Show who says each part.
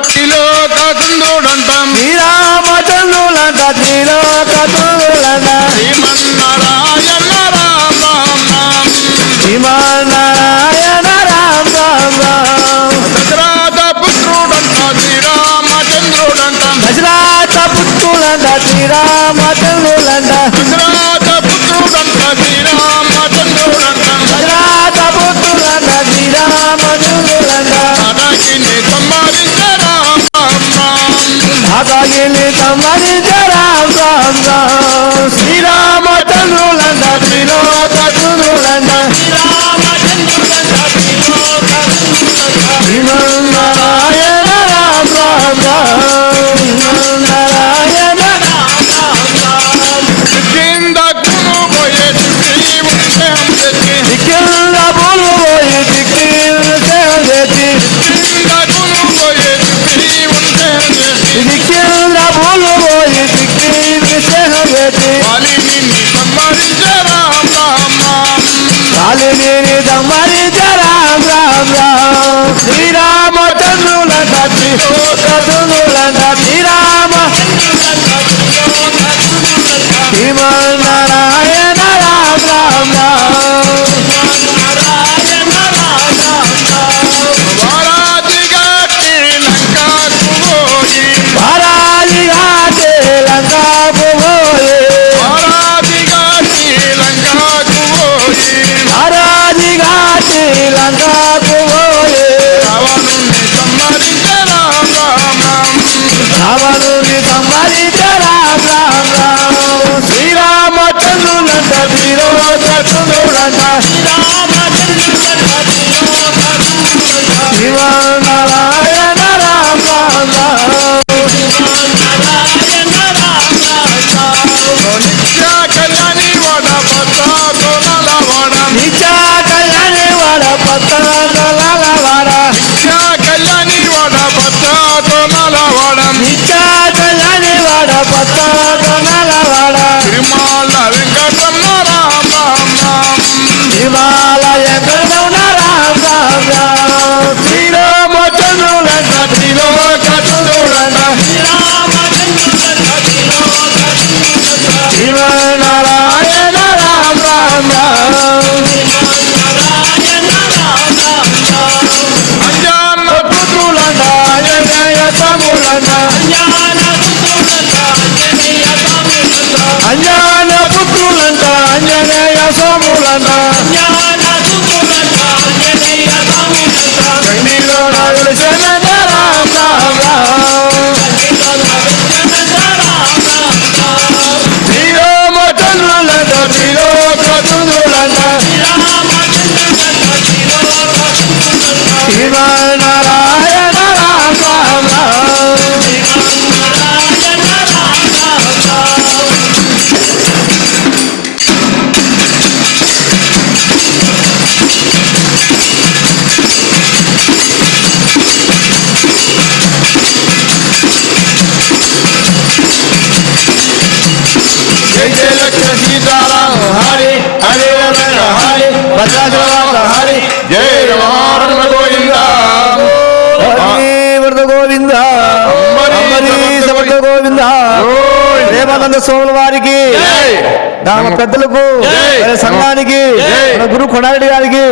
Speaker 1: భక్తిలో శ్రీరామచంద్రుల శ్రీరామచంద్రులంట త్రిలోకతుండు আমার যারা কাঁদো వారికి పెద్దలకు సంఘానికి గురు కొడారెడ్డి గారికి